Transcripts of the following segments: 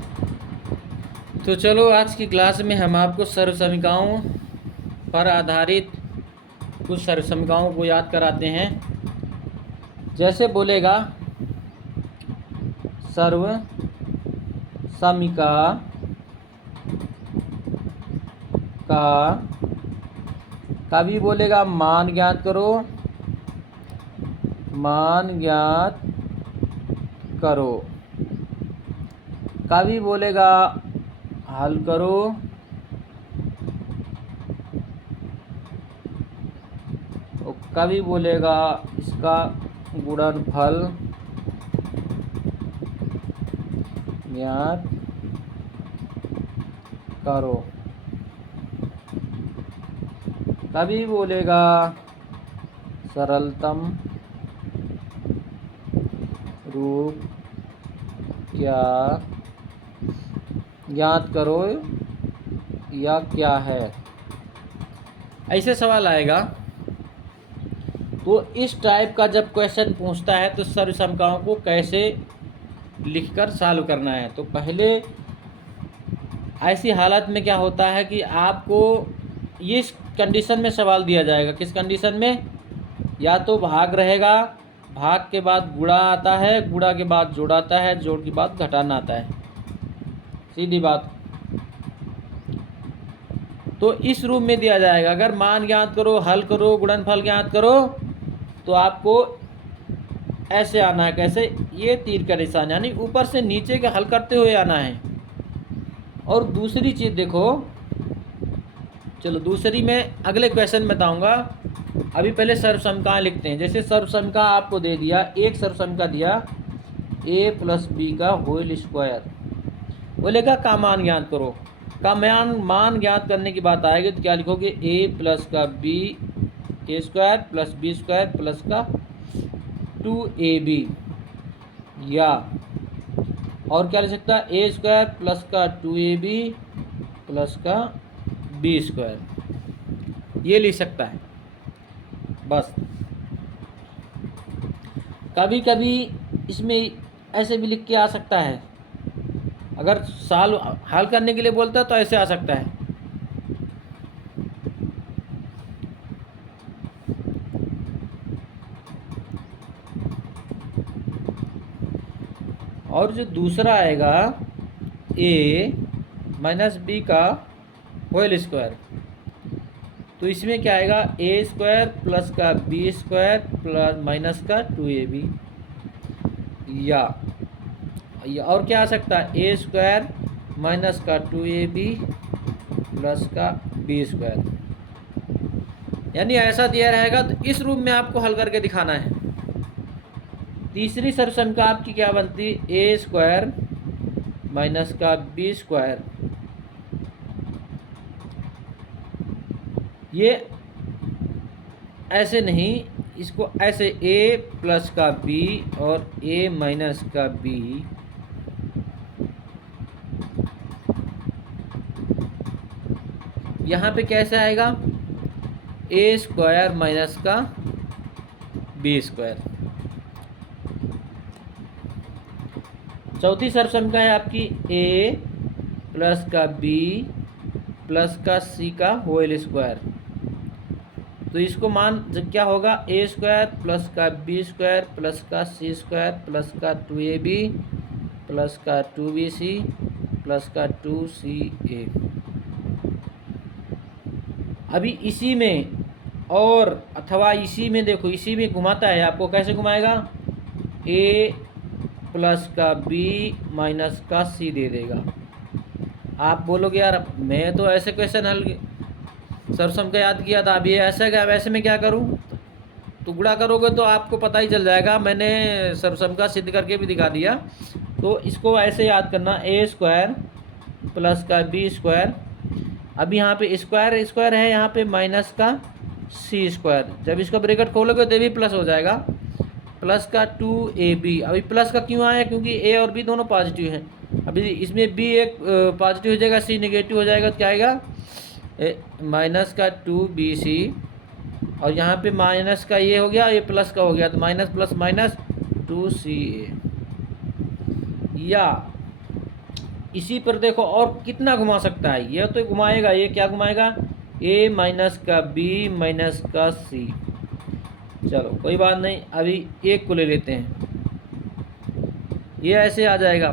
तो चलो आज की क्लास में हम आपको सर्वसमीकाओं पर आधारित कुछ सर्वसमीकाओं को याद कराते हैं। जैसे बोलेगा सर्वसमीका का भी बोलेगा मान ज्ञात करो, मान ज्ञात करो। का भी बोलेगा हल करो, और का भी बोलेगा इसका गुणनफल ज्ञात करो। कभी बोलेगा सरलतम रूप क्या ज्ञात करो या क्या है, ऐसे सवाल आएगा। तो इस टाइप का जब क्वेश्चन पूछता है तो सर्वसमीकाओं को कैसे लिखकर सॉल्व करना है। तो पहले ऐसी हालत में क्या होता है कि आपको इस कंडीशन में सवाल दिया जाएगा। किस कंडीशन में? या तो भाग रहेगा, भाग के बाद गुणा आता है, गुणा के बाद जोड़ आता है, जोड़ के बाद घटाना आता है, सीधी बात। तो इस रूप में दिया जाएगा। अगर मान ज्ञात करो, हल करो, गुणनफल ज्ञात करो, तो आपको ऐसे आना है। कैसे? ये तीर का निशान, यानी ऊपर से नीचे के हल करते हुए आना है। और दूसरी चीज़ देखो, चलो दूसरी मैं अगले क्वेश्चन में बताऊंगा। अभी पहले सर्वसमीकाएं लिखते हैं। जैसे सर्वसमीका आपको दे दिया, एक सर्वसमीका दिया a + b का होल स्क्वायर, बोलेगा का मान ज्ञात करो। का मान ज्ञात करने की बात आएगी तो क्या लिखोगे? a + का b a² + b² प्लस का 2ab, या और क्या लिख सकता है? a² प्लस का 2ab प्लस का b², ये लिख सकता है बस। कभी कभी इसमें ऐसे भी लिख के आ सकता है। अगर हल करने के लिए बोलता है तो ऐसे आ सकता है। और जो दूसरा आएगा a - b का होल स्क्वायर, तो इसमें क्या आएगा? a² प्लस का b² प्लस माइनस का 2ab, या और क्या आ सकता है? a² माइनस का 2ab प्लस का b², यानी ऐसा दिया रहेगा। तो इस रूप में आपको हल करके दिखाना है। तीसरी सर्वसमीका आपकी क्या बनती? a² माइनस का b², ये ऐसे नहीं, इसको ऐसे a प्लस का b और a माइनस का b, यहाँ पे कैसे आएगा? a² माइनस का b²। चौथी सर्वसमीका है आपकी a प्लस का b प्लस का c का होल स्क्वायर। तो इसको मान क्या होगा? a² प्लस का b² प्लस का c² प्लस का 2ab प्लस का 2bc प्लस का 2ca। अभी इसी में और अथवा इसी में देखो, इसी में घुमाता है आपको। कैसे घुमाएगा? a प्लस का b माइनस का c दे देगा। आप बोलोगे यार मैं तो ऐसे क्वेश्चन हल सर्वसमीका याद किया था, अब ये ऐसा क्या, वैसे में क्या करूं? तो गुणा करोगे तो आपको पता ही चल जाएगा। मैंने सर्वसमीका सिद्ध करके भी दिखा दिया। तो इसको ऐसे याद करना, a² प्लस का b²। अब यहाँ पे स्क्वायर स्क्वायर है, यहाँ पे माइनस का c²। जब इसका ब्रैकेट खोलोगे तो भी प्लस हो जाएगा, प्लस का 2ab। अभी प्लस का क्यों आया? क्योंकि a और b दोनों पॉजिटिव हैं। अभी इसमें b एक पॉजिटिव हो जाएगा, c नेगेटिव हो जाएगा, तो क्या आएगा? माइनस का 2bc, और यहाँ पे माइनस का ये हो गया, ये प्लस का हो गया, तो माइनस प्लस माइनस 2ca। या इसी पर देखो और कितना घुमा सकता है, ये तो घुमाएगा, ये क्या घुमाएगा, ए माइनस का बी माइनस का सी। चलो कोई बात नहीं, अभी एक को ले लेते हैं, ये ऐसे आ जाएगा।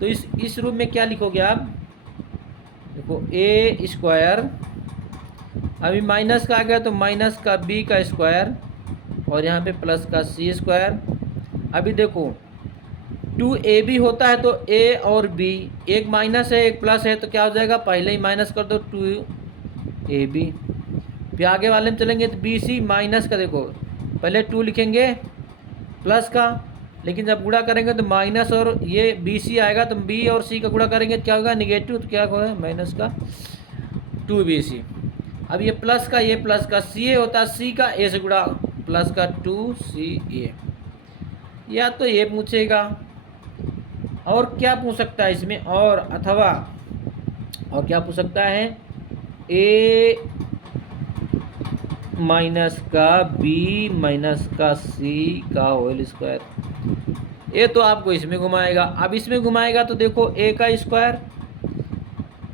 तो इस रूप में क्या लिखोगे आप, देखो ए स्क्वायर, अभी माइनस का आ गया तो माइनस का बी का स्क्वायर और यहाँ पे प्लस का सी स्क्वायर। अभी देखो 2ab होता है तो a और b, एक माइनस है एक प्लस है तो क्या हो जाएगा, पहले ही माइनस कर दो 2ab। फिर आगे वाले में चलेंगे तो bc माइनस का, देखो पहले 2 लिखेंगे प्लस का, लेकिन जब गुणा करेंगे तो माइनस और ये bc आएगा तो b और c का गुणा करेंगे तो क्या होगा, निगेटिव, तो क्या होगा माइनस का 2bc। अब ये प्लस का ca होता है c का a से गुणा, प्लस का 2ca। या तो ये पूछेगा, और क्या पूछ सकता है इसमें, और अथवा और क्या पूछ सकता है, a माइनस का b माइनस का c का होल स्क्वायर। ये तो आपको इसमें घुमाएगा। अब इसमें घुमाएगा तो देखो a का स्क्वायर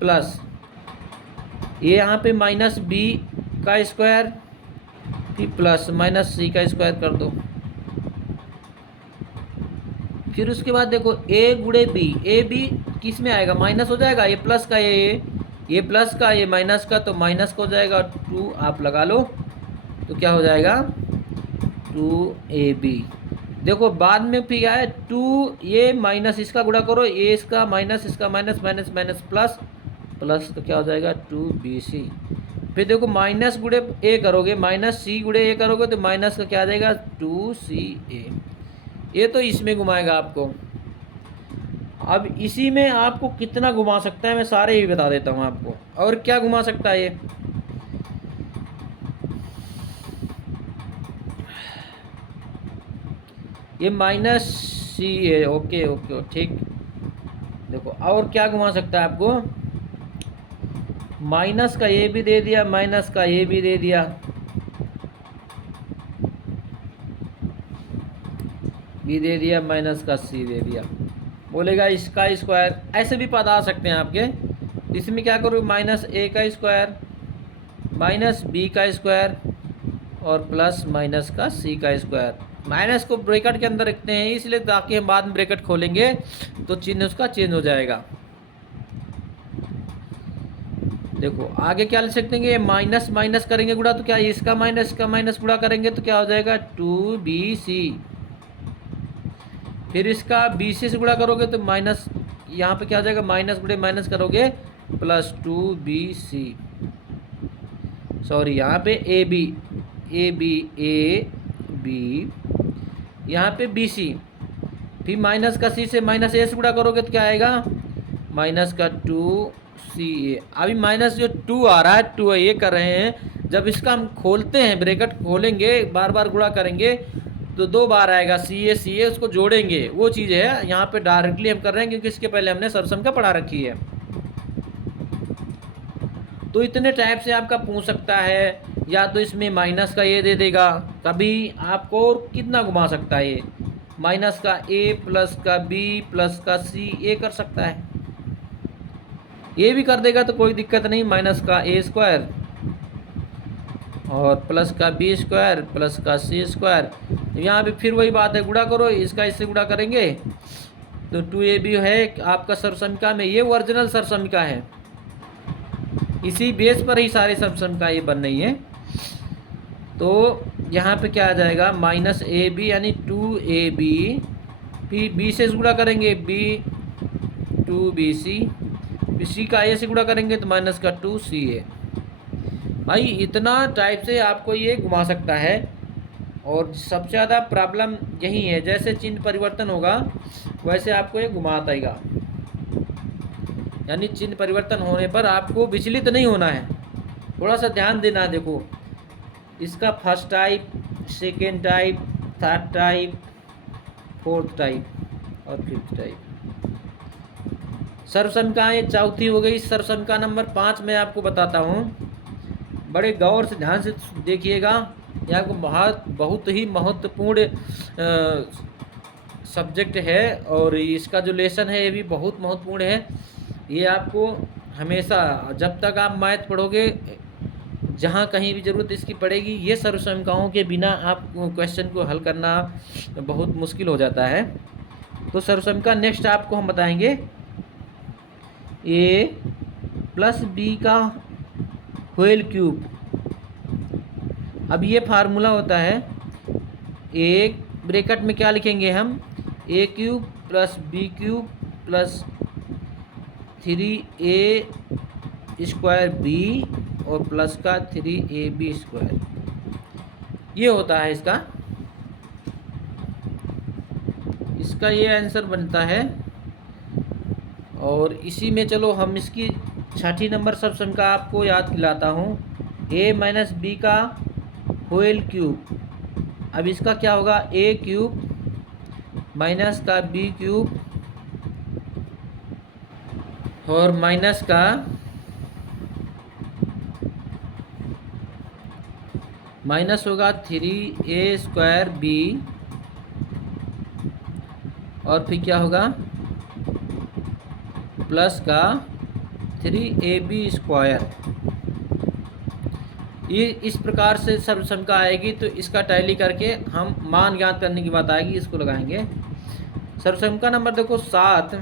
प्लस ये यहाँ पे माइनस b का स्क्वायर, फिर प्लस माइनस c का स्क्वायर कर दो। फिर उसके बाद देखो a गुणे b, ए बी किस में आएगा, माइनस हो जाएगा, ये प्लस का ये प्लस का ये माइनस का, तो माइनस का हो जाएगा 2, आप लगा लो तो क्या हो जाएगा 2ab। देखो बाद में फिर आया 2, ये माइनस इसका गुणा करो, ये इसका minus minus minus plus, plus तो क्या हो जाएगा 2bc। फिर देखो माइनस गुणे a करोगे, माइनस c गुणे a करोगे तो माइनस का क्या आ जाएगा 2ca। ये तो इसमें घुमाएगा आपको। अब इसी में आपको कितना घुमा सकता है मैं सारे ही बता देता हूँ आपको। और क्या घुमा सकता है ये माइनस सी है, ओके ओके ठीक। देखो और क्या घुमा सकता है आपको, माइनस का ये भी दे दिया, माइनस का ये भी दे दिया, बी दे दिया, माइनस का सी दे दिया, बोलेगा इसका स्क्वायर। ऐसे भी बता सकते हैं आपके। इसमें क्या करो, माइनस ए का स्क्वायर माइनस बी का स्क्वायर और प्लस माइनस का सी का स्क्वायर। माइनस को ब्रैकेट के अंदर रखते हैं इसलिए ताकि हम बाद में ब्रैकेट खोलेंगे तो चिन्ह उसका चेंज हो जाएगा। देखो आगे क्या लिख सकते हैं, माइनस माइनस करेंगे गुणा तो क्या इसका माइनस गुणा करेंगे तो क्या हो जाएगा 2bc। फिर इसका bc से गुणा करोगे तो माइनस, यहाँ पे क्या हो जाएगा माइनस गुणे माइनस करोगे प्लस 2bc। सॉरी यहाँ पे ए बी यहाँ पे bc, फिर माइनस का c से माइनस a से गुणा करोगे तो क्या आएगा माइनस का 2ca। अभी माइनस जो 2 आ रहा है 2 ये कर रहे हैं, जब इसका हम खोलते हैं ब्रैकेट खोलेंगे बार बार गुणा करेंगे तो 2 बार आएगा सी ए उसको जोड़ेंगे, वो चीज़ है। यहाँ पे डायरेक्टली हम कर रहे हैं क्योंकि इसके पहले हमने सरसम का पढ़ा रखी है। तो इतने टाइप से आपका पूछ सकता है, या तो इसमें माइनस का ये दे देगा, कभी आपको कितना घुमा सकता है ये, माइनस का a प्लस का b प्लस का c ये कर सकता है, ये भी कर देगा तो कोई दिक्कत नहीं। माइनस का a स्क्वायर और प्लस का b स्क्वायर प्लस का c स्क्वायर। यहाँ पे फिर वही बात है, गुणा करो, इसका इससे गुणा करेंगे तो 2ab है आपका सर्वसमीका में। ये ओरिजिनल सर्वसमीका है, इसी बेस पर ही सारे सर्वसमीका ये बन रही है। तो यहाँ पे क्या आ जाएगा माइनस ab यानी 2ab, फिर b से गुणा करेंगे b 2bc, फिर c का a से गुणा करेंगे तो माइनस का 2ca। भाई इतना टाइप से आपको ये घुमा सकता है। और सबसे ज़्यादा प्रॉब्लम यही है, जैसे चिन्ह परिवर्तन होगा वैसे आपको ये घुमाता आएगा, यानी चिन्ह परिवर्तन होने पर आपको विचलित नहीं होना है, थोड़ा सा ध्यान देना है। देखो इसका first type, second type, third type, fourth type और फिफ्थ टाइप। सर्वसमीकाएँ चौथी हो गई। सर्वसमीका नंबर 5 मैं आपको बताता हूँ, बड़े गौर से ध्यान से देखिएगा, यह को बहुत ही महत्वपूर्ण सब्जेक्ट है और इसका जो लेसन है ये भी बहुत महत्वपूर्ण है। ये आपको हमेशा जब तक आप मैथ पढ़ोगे, जहाँ कहीं भी ज़रूरत इसकी पड़ेगी, ये सर्वसमीकरणों के बिना आप क्वेश्चन को हल करना बहुत मुश्किल हो जाता है। तो सर्वसमीकरण नेक्स्ट आपको हम बताएंगे a प्लस बी का होल क्यूब। अब ये फार्मूला होता है, एक ब्रैकेट में क्या लिखेंगे हम, a cube plus B cube plus 3a square B और प्लस का 3ab स्क्वायर, ये होता है इसका ये आंसर बनता है। और इसी में चलो हम इसकी 6 नंबर सर्वसमीकरण आपको याद दिलाता हूँ, a माइनस बी का होल क्यूब। अब इसका क्या होगा, a क्यूब माइनस का b क्यूब और माइनस का माइनस होगा 3a स्क्वायर b और फिर क्या होगा प्लस का 3ab स्क्वायर। ये इस प्रकार से सर्वसमीकरण आएगी। तो इसका टैली करके हम मान ज्ञात करने की बात आएगी, इसको लगाएंगे। सर्वसमीकरण नंबर देखो 7,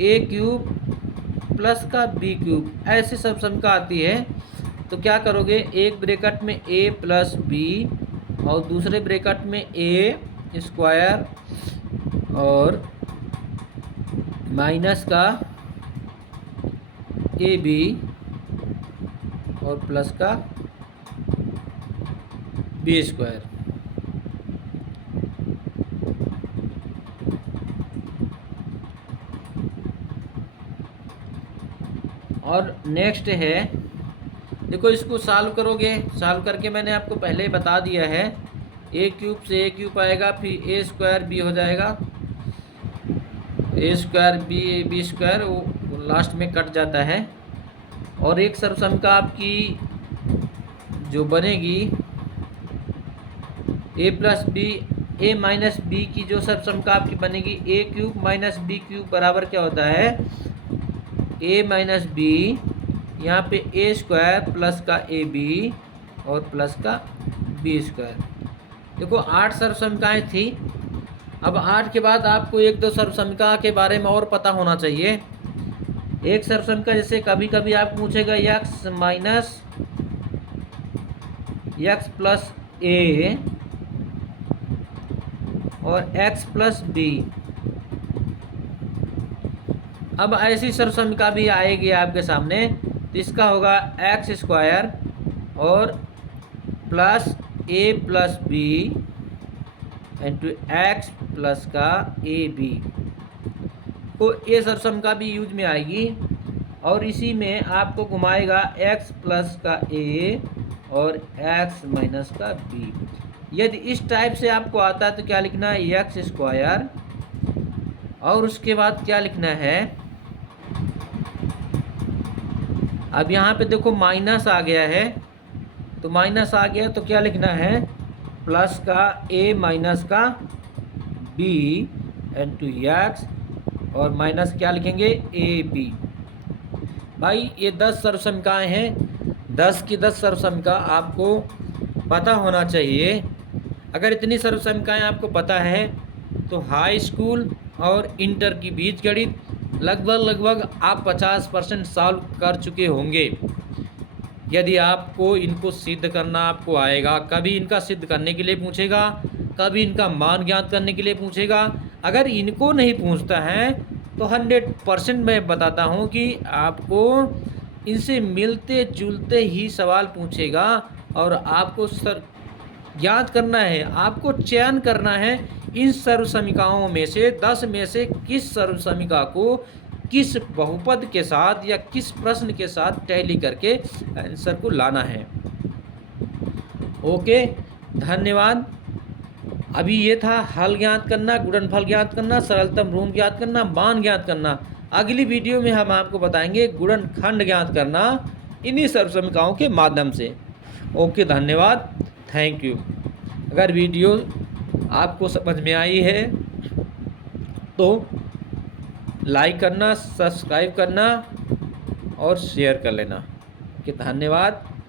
a क्यूब प्लस का b क्यूब, ऐसी सर्वसमीकरण आती है। तो क्या करोगे, एक ब्रैकेट में a प्लस b और दूसरे ब्रैकेट में a स्क्वायर और माइनस का ab और प्लस का b स्क्वायर। और नेक्स्ट है, देखो इसको सॉल्व करोगे, सॉल्व करके मैंने आपको पहले ही बता दिया है, a क्यूब से a क्यूब आएगा, फिर a स्क्वायर b हो जाएगा, a स्क्वायर b स्क्वायर वो लास्ट में कट जाता है। और एक सर्वसमीकरण आपकी जो बनेगी a plus B, a minus B की जो सर्वसमीकरण आपकी बनेगी, a cube minus b cube बराबर क्या होता है, a माइनस बी, यहाँ पे a स्क्वायर प्लस का ab और प्लस का b स्क्वायर। देखो 8 सर्वसमीकरणें थी। अब 8 के बाद आपको एक दो सर्वसमीकरण के बारे में और पता होना चाहिए। एक सर्वसमीकरण जैसे कभी कभी आप पूछेगा x minus x plus a और x प्लस b। अब ऐसी सर्वसमीकरण भी आएगी आपके सामने, तो इसका होगा x स्क्वायर और plus a plus b into x plus का ab। तो ये सर्वसमीकरण भी यूज में आएगी। और इसी में आपको घुमाएगा x प्लस का a और x माइनस का b। यदि इस टाइप से आपको आता है तो क्या लिखना है, x स्क्वायर और उसके बाद क्या लिखना है, अब यहाँ पे देखो माइनस आ गया है, तो माइनस आ गया तो क्या लिखना है, प्लस का a माइनस का b इंटू x और माइनस क्या लिखेंगे ab। भाई ये 10 सर्वसमीकरण हैं, 10 की 10 सर्वसमीकरण आपको पता होना चाहिए। अगर इतनी सर्वसमीकरण आपको पता है तो हाई स्कूल और इंटर की बीजगणित लगभग आप 50% सॉल्व कर चुके होंगे। यदि आपको इनको सिद्ध करना आपको आएगा, कभी इनका सिद्ध करने के लिए पूछेगा, कभी इनका मान ज्ञात करने के लिए पूछेगा। अगर इनको नहीं पूछता है तो 100% मैं बताता हूँ कि आपको इनसे मिलते जुलते ही सवाल पूछेगा और आपको ज्ञात करना है, आपको चयन करना है इन सर्वसमीकरणों में से 10 में से किस सर्वसमीकरण को किस बहुपद के साथ या किस प्रश्न के साथ टैली करके आंसर को लाना है। ओके, धन्यवाद। अभी ये था हल ज्ञात करना, गुणनफल ज्ञात करना, सरलतम रूप ज्ञात करना, मान ज्ञात करना। अगली वीडियो में हम आपको बताएंगे गुणनखंड ज्ञात करना इन्हीं सर्वसमीकरणों के माध्यम से। ओके, धन्यवाद, थैंक यू। अगर वीडियो आपको समझ में आई है तो लाइक करना, सब्सक्राइब करना और शेयर कर लेना। कि धन्यवाद।